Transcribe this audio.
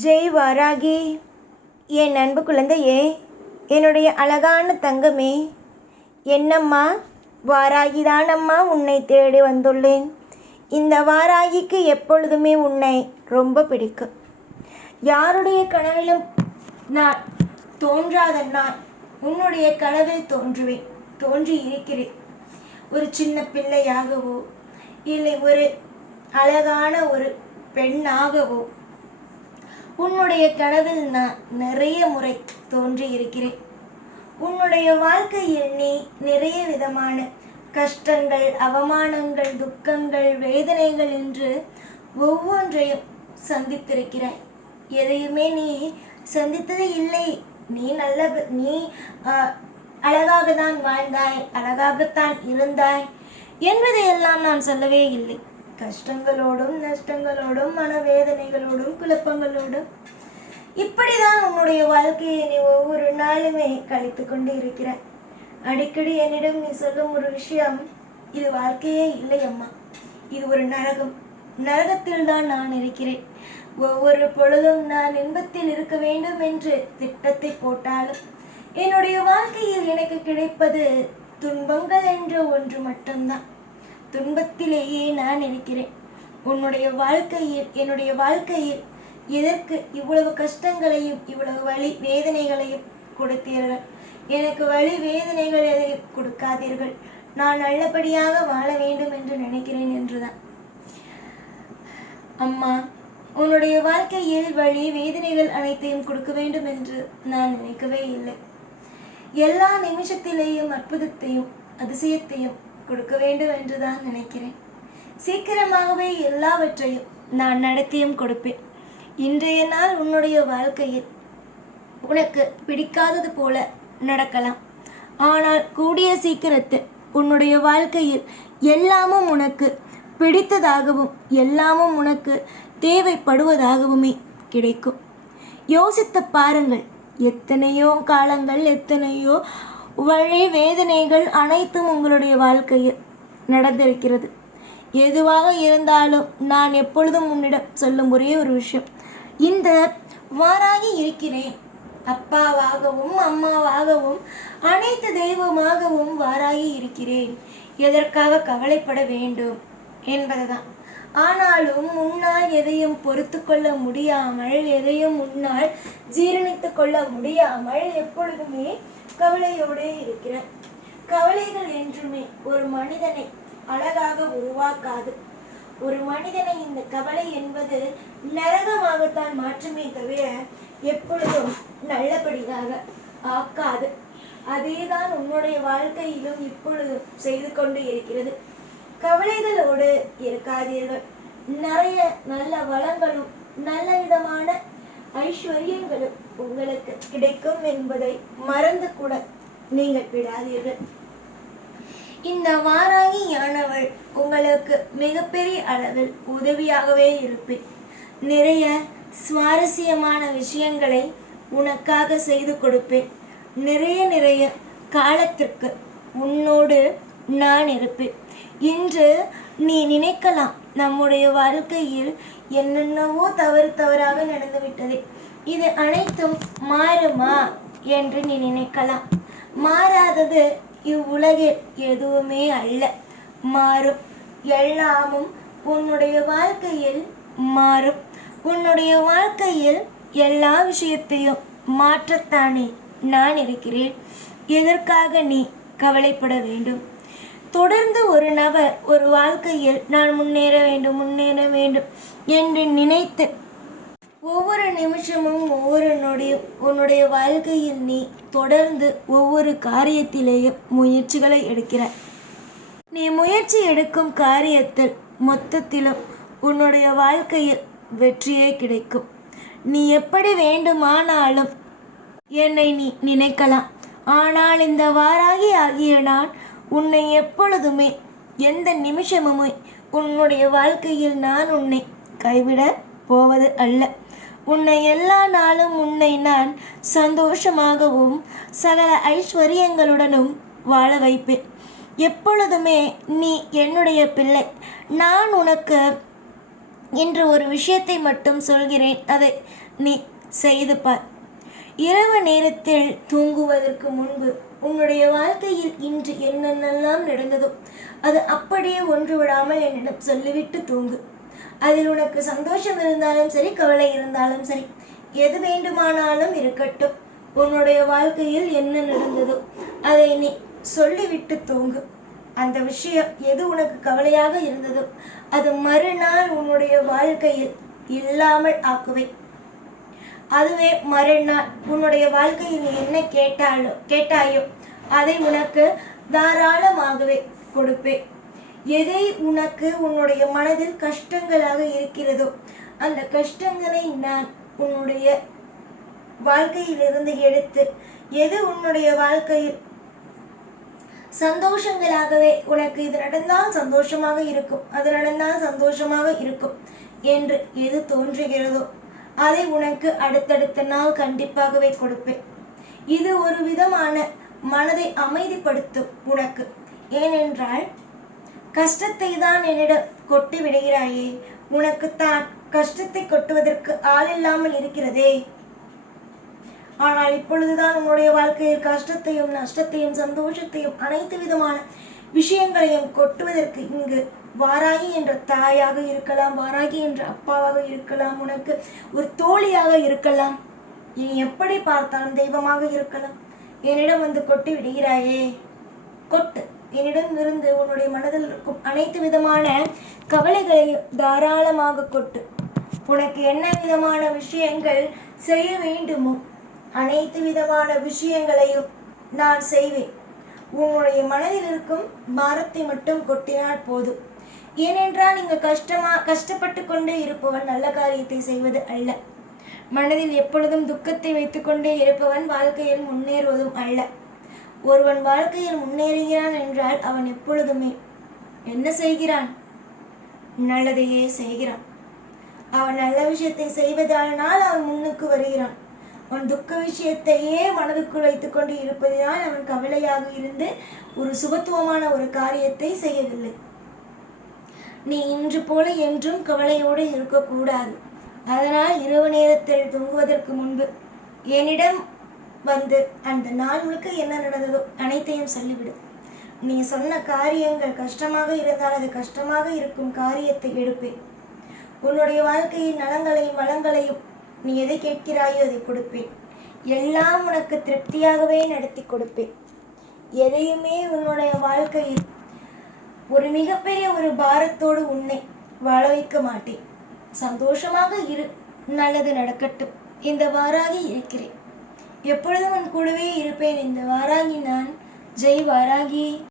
ஜெய் வாராகி. என் அன்பு குழந்தையே என்னுடைய அழகான தங்கமே என்னம்மா வாராகி தானம்மா உன்னை தேடி வந்துள்ளேன். இந்த வாராகிக்கு எப்பொழுதுமே உன்னை ரொம்ப பிடிக்கும். யாருடைய கனவிலும் நான் தோன்றாத நான் உன்னுடைய கனவில் தோன்றுவேன் தோன்றி இருக்கிறேன். ஒரு சின்ன பிள்ளையாகவோ இல்லை ஒரு அழகான ஒரு பெண்ணாகவோ உன்னுடைய கனவில் நான் நிறைய முறை தோன்றி இருக்கிறேன். உன்னுடைய வாழ்க்கையில் நீ நிறைய விதமான கஷ்டங்கள் அவமானங்கள் துக்கங்கள் வேதனைகள் என்று ஒவ்வொன்றையும் சந்தித்திருக்கிறாய். எதையுமே நீ சந்தித்தது இல்லை. நீ நல்ல நீ அழகாக தான் வாழ்ந்தாய் அழகாகத்தான் இருந்தாய் என்பதையெல்லாம் நான் சொல்லவே இல்லை. கஷ்டங்களோடும் நஷ்டங்களோடும் மனவேதனைகளோடும் குழப்பங்களோடும். இப்படிதான் உன்னுடைய வாழ்க்கையை நீ ஒவ்வொரு நாளுமே கழித்து கொண்டு இருக்கிற அடிக்கடி என்னிடம் நீ சொல்லும் ஒரு விஷயம் இது வாழ்க்கையே இல்லை அம்மா. இது ஒரு நரகம். நரகத்தில் தான் நான் இருக்கிறேன். ஒவ்வொரு பொழுதும் நான் இன்பத்தில் இருக்க வேண்டும் என்று திட்டத்தை போட்டாலும் என்னுடைய வாழ்க்கையில் எனக்கு கிடைப்பது துன்பங்கள் என்ற ஒன்று மட்டும்தான். துன்பத்திலேயே நான் இருக்கிறேன். உன்னுடைய வாழ்க்கையில் என்னுடைய வாழ்க்கையில் எதற்கு இவ்வளவு கஷ்டங்களையும் இவ்வளவு வழி வேதனைகளையும் கொடுத்தீர்கள்? எனக்கு வழி வேதனைகள் எதையும் கொடுக்காதீர்கள். நான் நல்லபடியாக வாழ வேண்டும் என்று நினைக்கிறேன் என்றுதான். அம்மா உன்னுடைய வாழ்க்கையில் வழி வேதனைகள் அனைத்தையும் கொடுக்க வேண்டும் என்று நான் நினைக்கவே இல்லை. எல்லா நிமிஷத்திலேயும் அற்புதத்தையும் அதிசயத்தையும் கொடுக்க வேண்டும் என்று தான் நினைக்கிறேன். சீக்கிரமாகவே எல்லாவற்றையும் நான் நடத்தியும் கொடுப்பேன். இன்றைய நாள் உன்னுடைய வாழ்க்கையில் உனக்கு பிடிக்காதது போல நடக்கலாம். ஆனால் கூடிய சீக்கிரத்தில் உன்னுடைய வாழ்க்கையில் எல்லாமும் உனக்கு பிடித்ததாகவும் எல்லாமும் உனக்கு தேவைப்படுவதாகவுமே கிடைக்கும். யோசித்து பாருங்கள் எத்தனையோ காலங்கள் எத்தனையோ வழி வேதனைகள் அனைத்தும் உங்களுடைய வாழ்க்கையில் நடந்திருக்கிறது. எதுவாக இருந்தாலும் நான் எப்பொழுதும் உன்னிடம் சொல்லும் ஒரே ஒரு விஷயம். இந்த வாராகி இருக்கிறேன். அப்பாவாகவும் அம்மாவாகவும் அனைத்து தெய்வமாகவும் வாராகி இருக்கிறேன். எதற்காக கவலைப்பட வேண்டும் என்பதுதான். ஆனாலும் உன்னால் எதையும் பொறுத்து கொள்ள முடியாமல் எதையும் உன்னால் ஜீரணித்து கொள்ள முடியாமல் எப்பொழுதுமே கவலையோடே இருக்கிறார் கவலைகள் என்றுமே ஒரு மனிதனை அழகாக உருவாக்காது. ஒரு மனிதனை இந்த கவலை என்பது நரகமாகத்தான் மாற்றுமே தவிர எப்பொழுதும் நல்லபடியாக ஆக்காது. அதேதான் உன்னுடைய வாழ்க்கையிலும் இப்பொழுதும் செய்து கொண்டு இருக்கிறது. கவலைகளோடு இருக்காதீர்கள். நிறைய நல்ல வளங்களும் நல்ல விதமான ஐஸ்வர்யங்களும் உங்களுக்கு கிடைக்கும் என்பதை மறந்து கூட நீங்கள் விடாதீர்கள். இந்த வாராகி யானவள் உங்களுக்கு மிகப்பெரிய அளவில் உதவியாகவே இருப்பேன். நிறைய சுவாரஸ்யமான விஷயங்களை உனக்காக செய்து கொடுப்பேன். நிறைய நிறைய காலத்திற்கு உன்னோடு நான் இருப்பேன். இன்று நீ நினைக்கலாம் நம்முடைய வாழ்க்கையில் என்னென்னவோ தவறு தவறாக நடந்துவிட்டது இது அனைத்தும் மாறுமா என்று நீ நினைக்கலாம். மாறாதது இவ்வுலகில் எதுவுமே அல்ல. மாறும். எல்லாமும் உன்னுடைய வாழ்க்கையில் மாறும். உன்னுடைய வாழ்க்கையில் எல்லா விஷயத்தையும் மாற்றத்தானே நான் இருக்கிறேன். எதற்காக நீ கவலைப்பட வேண்டும்? தொடர்ந்து ஒரு நபர் ஒரு வாழ்க்கையில் நான் முன்னேற வேண்டும் முன்னேற வேண்டும் என்று நினைத்து ஒவ்வொரு நிமிஷமும் ஒவ்வொரு நொடியும் உன்னுடைய வாழ்க்கையில் நீ தொடர்ந்து ஒவ்வொரு காரியத்திலேயும் முயற்சிகளை எடுக்கிறாய். நீ முயற்சி எடுக்கும் காரியத்தில் மொத்தத்திலும் உன்னுடைய வாழ்க்கையில் வெற்றியே கிடைக்கும். நீ எப்படி வேண்டுமானாலும் என்னை நீ நினைக்கலாம். ஆனால் இந்த வாராகி ஆகிய நான் உன்னை எப்பொழுதுமே எந்த நிமிஷமுமே உன்னுடைய வாழ்க்கையில் நான் உன்னை கைவிட போவது அல்ல. உன்னை எல்லா நாளும் உன்னை நான் சந்தோஷமாகவும் சகல ஐஸ்வர்யங்களுடனும் வாழ வைப்பேன். எப்பொழுதுமே நீ என்னுடைய பிள்ளை. நான் உனக்கு இன்று ஒரு விஷயத்தை மட்டும் சொல்கிறேன். அதை நீ செய்து பார். இரவு நேரத்தில் தூங்குவதற்கு முன்பு உன்னுடைய வாழ்க்கையில் இன்று என்னென்னலாம் நடந்ததோ அது அப்படியே ஒன்று விடாமல் என்னிடம் சொல்லிவிட்டு தூங்கு. அதில் உனக்கு சந்தோஷம் இருந்தாலும் சரி கவலை இருந்தாலும் சரி எது வேண்டுமானாலும் இருக்கட்டும். உன்னுடைய வாழ்க்கையில் என்ன நடந்ததோ அதை நீ சொல்லிவிட்டு தூங்கு. அந்த விஷயம் எது உனக்கு கவலையாக இருந்ததோ அது மறுநாள் உன்னுடைய வாழ்க்கையில் இல்லாமல் ஆக்குவேன். அதுவே மறுநாள் உன்னுடைய வாழ்க்கையில் நீ என்ன கேட்டாலோ கேட்டாயோ அதை உனக்கு தாராளமாகவே கொடுப்பேன். எதை உனக்கு உன்னுடைய மனதில் கஷ்டங்களாக இருக்கிறதோ அந்த கஷ்டங்களை நான் உன்னுடைய வாழ்க்கையிலிருந்து எடுத்து எது உன்னுடைய வாழ்க்கையில் சந்தோஷங்களாகவே உனக்கு இது நடந்தால் சந்தோஷமாக இருக்கும் அது நடந்தால் சந்தோஷமாக இருக்கும் என்று எது தோன்றுகிறதோ அதை உனக்கு அடுத்தடுத்த நாள் கண்டிப்பாகவே கொடுப்பேன். இது ஒரு விதமான மனதை அமைதிப்படுத்தும் உனக்கு. ஏனென்றால் கஷ்டத்தை தான் என்னிடம் கொட்டி விடுகிறாயே உனக்கு தான் கஷ்டத்தை கொட்டுவதற்கு ஆள் இல்லாமல் இருக்கிறதே. ஆனால் இப்பொழுதுதான் உன்னுடைய வாழ்க்கையில் கஷ்டத்தையும் நஷ்டத்தையும் சந்தோஷத்தையும் அனைத்து விதமான விஷயங்களையும் கொட்டுவதற்கு இங்கு வாராகி என்ற தாயாக இருக்கலாம் வாராகி என்ற அப்பாவாக இருக்கலாம் உனக்கு ஒரு தோழியாக இருக்கலாம். நீ எப்படி பார்த்தாலும் தெய்வமாக இருக்கலாம். என்னிடம் வந்து கொட்டி விடுகிறாயே. கொட்டு. என்னிடம் இருந்து உன்னுடைய மனதில் இருக்கும் அனைத்து விதமான கவலைகளையும் தாராளமாக கொட்டு. உனக்கு என்ன விதமான விஷயங்கள் செய்ய வேண்டுமோ அனைத்து விதமான விஷயங்களையும் நான் செய்வேன். உன்னுடைய மனதில் இருக்கும் பாரத்தை மட்டும் கொட்டினால் போதும். ஏனென்றால் நீங்கள் கஷ்டமா கஷ்டப்பட்டு கொண்டே இருப்பவன் நல்ல காரியத்தை செய்வது அல்ல. மனதில் எப்பொழுதும் துக்கத்தை வைத்துக்கொண்டே இருப்பவன் வாழ்க்கையில் முன்னேறுவதும் அல்ல. ஒருவன் வாழ்க்கையில் முன்னேறுகிறான் என்றால் அவன் எப்பொழுதுமே என்ன செய்கிறான்? நல்லதையே செய்கிறான். அவன் நல்ல விஷயத்தை செய்வதானால் அவன் முன்னுக்கு வருகிறான். அவன் துக்க விஷயத்தையே மனதுக்குள் வைத்துக்கொண்டு இருப்பதுதான் அவன் கவலையாக இருந்து ஒரு சுபத்துவமான ஒரு காரியத்தை செய்யவில்லை. நீ இன்று போல என்றும் கவலையோடு இருக்கக்கூடாது. அதனால் இரவு நேரத்தில் தூங்குவதற்கு முன்பு என்னிடம் வந்து அந்த நாள் முழுக்க என்ன நடந்ததோ அனைத்தையும் சொல்லிவிடு. நீ சொன்ன காரியங்கள் கஷ்டமாக இருந்தால் அது கஷ்டமாக இருக்கும் காரியத்தை எடுப்பேன். உன்னுடைய வாழ்க்கையின் நலங்களையும் வளங்களையும் நீ எதை கேட்கிறாயோ அதை கொடுப்பேன். எல்லாம் உனக்கு திருப்தியாகவே நடத்தி கொடுப்பேன். எதையுமே உன்னுடைய வாழ்க்கையில் ஒரு மிகப்பெரிய ஒரு பாரத்தோடு உன்னை வாழ வைக்க மாட்டேன். சந்தோஷமாக இரு நல்லது நடக்கட்டும். இந்த வாராகி இருக்கிறேன். எப்பொழுதும் உன் கூடவே இருப்பேன். இந்த வாராகி நான். ஜெய் வாராகி.